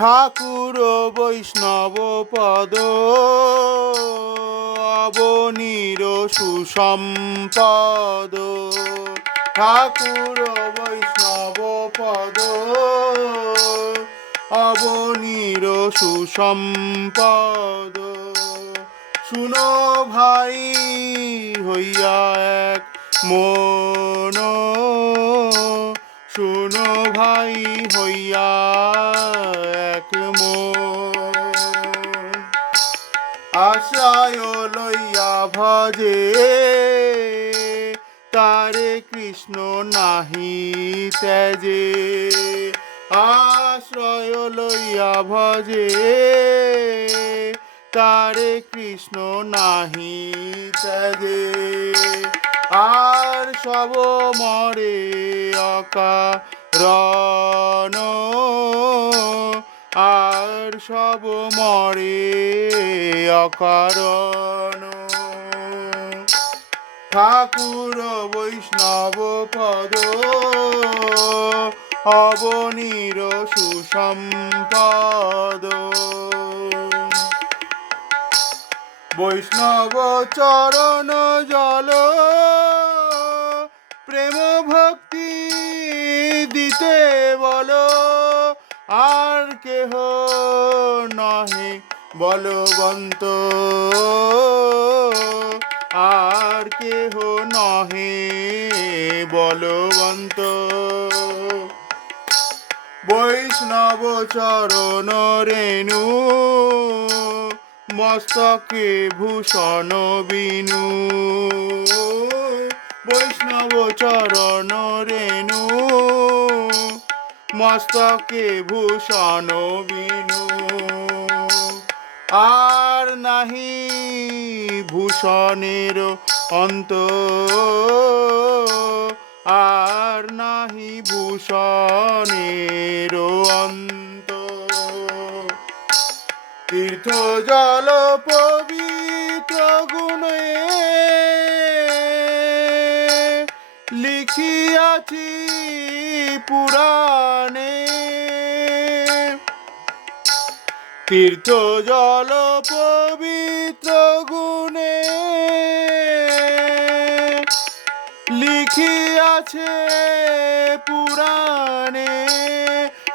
ঠাকুর বৈষ্ণব পদ, অবনীর সুসম্পদ। ঠাকুর বৈষ্ণব পদ, অবনীর সুসম্পদ। শুনো ভাই, হইয়া এক মন। শুনো ভাই আশায় লইয়া ভজে। তারে কৃষ্ণ নাহি ত্যাজে। আশ্রয় লইয়া ভজে। তারে কৃষ্ণ নাহি ত্যাজে। আর সব মরে অকারণ। আর সব মরে অকারণ ঠাকুর বৈষ্ণব পদ, অবনীর সুসম্পদ। বৈষ্ণব চরণ জল, প্রেম ভক্তি দিতে বলো, আর কেহ নহে বলবন্ত। আর কেহ নহে বলবন্ত। বৈষ্ণব চরণ রেণু, মস্তকে ভূষণ বিনু। বৈষ্ণব চরণ রেণু, মস্তকে ভূষণ বিনু। আর নাহি ভূষণের অন্ত। আর নাহি ভূষণের অন্ত। তীর্থ জল তীর্থ জল পবিত্র গুণে লিখিয়াছে পুরাণে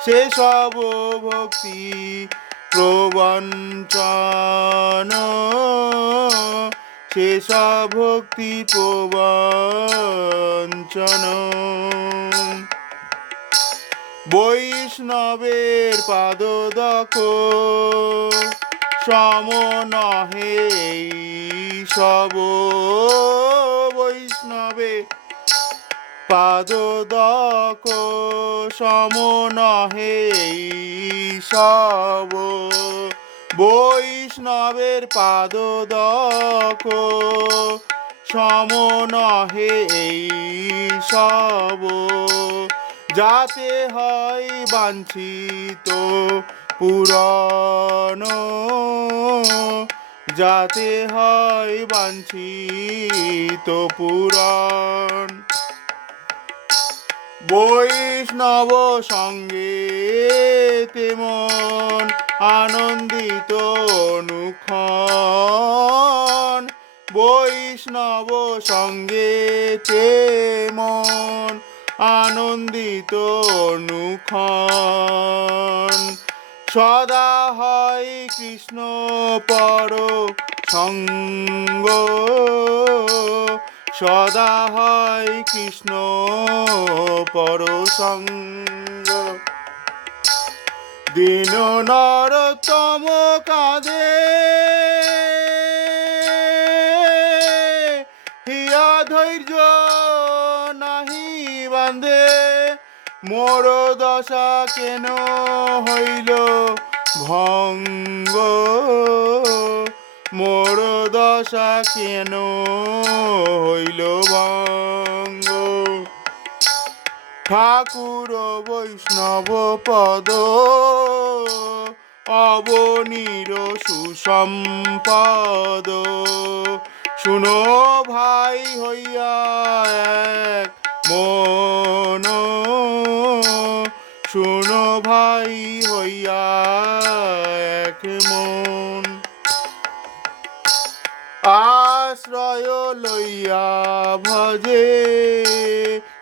সে সব ভক্তি প্রবঞ্চন। সে সব ভক্তি প্রবঞ্চন। বৈষ্ণবের পাদদক সম নহে সব বৈষ্ণবে। পাদদক সম নহে সব বৈষ্ণবের পাদদক সম নহে সব যাতে হয় বাঞ্ছিত, পুরন। যাতে হয় বাঞ্ছিত পুরাণ বৈষ্ণব সঙ্গে তেমন আনন্দিত অনুক্ষণ। বৈষ্ণব সঙ্গে তেমন আনন্দিত অনুক্ষণ। সদা হয় কৃষ্ণ পর সঙ্গ। সদা হয় কৃষ্ণ পর সঙ্গ। দিন নরতম কাঁদে মোর দশা কেন হইল ভঙ্গ? মোর দশা কেন হইল ভঙ্গ? ঠাকুর বৈষ্ণব পদ অবনীর সুসম্পদ। শুনো ভাই হইয়া এক মন আশ্রয় লইয়া ভজে,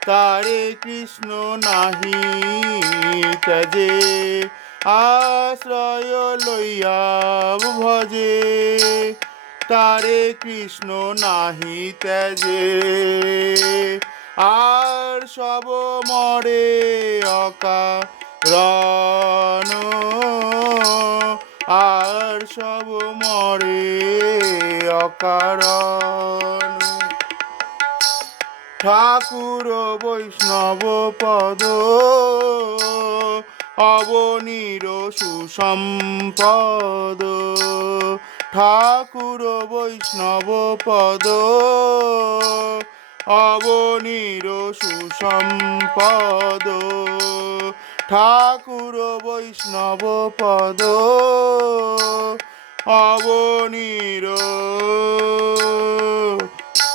তারে কৃষ্ণ নাহি ত্যাজে আশ্রয় লইয়া ভজে, তারে কৃষ্ণ নাহি ত্যাজে আর সব মরে অকারণ আর সব মরে অকারণ। ঠাকুর বৈষ্ণব পদ অবনীর সুসম্পদ। ঠাকুর বৈষ্ণব পদ অবনীর সুসম্পদ। ঠাকুর বৈষ্ণব পদ। অবনির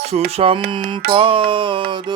সুসম্পদ।